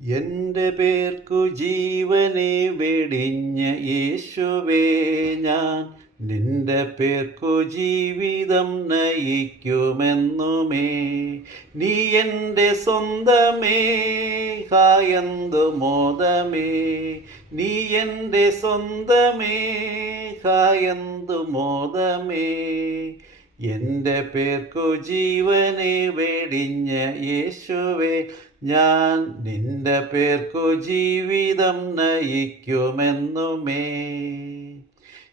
എൻ്റെ പേർക്കു ജീവനെ വെടിഞ്ഞ യേശുവേ, ഞാൻ നിന്റെ പേർക്കു ജീവിതം നയിക്കുമെന്നുമേ. നീ എൻ്റെ സ്വന്തമേ, ഹായെന്തു മോദമേ. നീ എൻ്റെ സ്വന്തമേ, ഹായെന്തു മോദമേ. എൻ്റെ പേർക്കു ജീവനെ വെടിഞ്ഞ യേശുവേ, ഞാൻ നിന്റെ പേർക്കു ജീവിതം നയിക്കുമെന്നുമേ.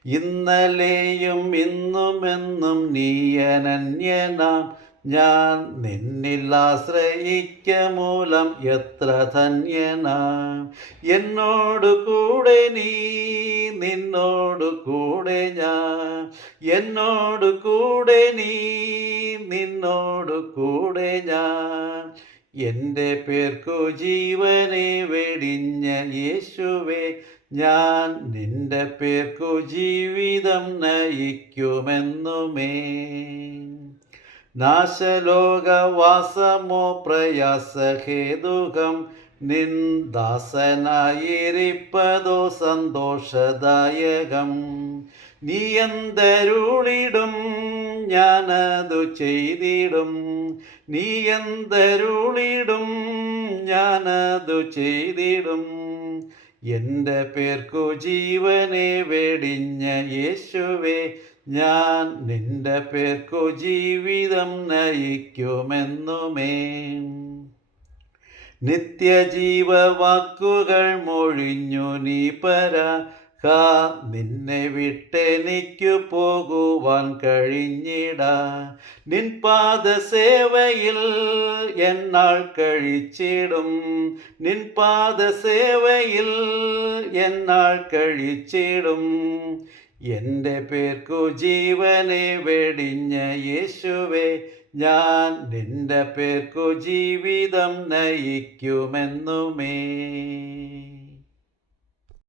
ഇന്നലെയും ഇന്നുമെന്നും നീ അനന്യനാം, ഞാൻ നിന്നിൽ ആശ്രയിക്ക മൂലം എത്ര ധന്യനാം. എന്നോടു കൂടെ നീ, നിന്നോടു കൂടെ ഞാൻ. എന്നോടു കൂടെ നീ, നിന്നോടു കൂടെ ഞാൻ. എൻ്റെ പേർക്കു ജീവനെ വെടിഞ്ഞ യേശുവേ, ഞാൻ നിന്റെ പേർക്കു ജീവിതം നയിക്കുമെന്നുമേ. നാശലോകവാസമോ പ്രയാസഹേതുകം, നിൻ ദാസനായിരിപ്പതോ സന്തോഷദായകം. നീ എന്തരുളിടും ഞാനതു ചെയ്തിടും. നീ എന്തരുളിടും ഞാനതു ചെയ്തിടും. എൻ്റെ പേർക്കു ജീവനെ വെടിഞ്ഞ യേശുവേ, ഞാൻ നിന്റെ പേർക്കു ജീവിതം നയിക്കുമെന്നുമേ. നിത്യജീവവാക്കുകൾ മൊഴിഞ്ഞു നീ നിന്നെ വിട്ടെനിക്കു പോകുവാൻ കഴിഞ്ഞിട. നിൻ പാദസേവയിൽ എന്നാൾ കഴിച്ചിടും. നിൻ പാദസേവയിൽ എന്നാൾ കഴിച്ചിടും. എൻ്റെ പേർക്കു ജീവനെ വെടിഞ്ഞ യേശുവേ, ഞാൻ നിന്റെ പേർക്കു ജീവിതം നയിക്കുമെന്നുമേ.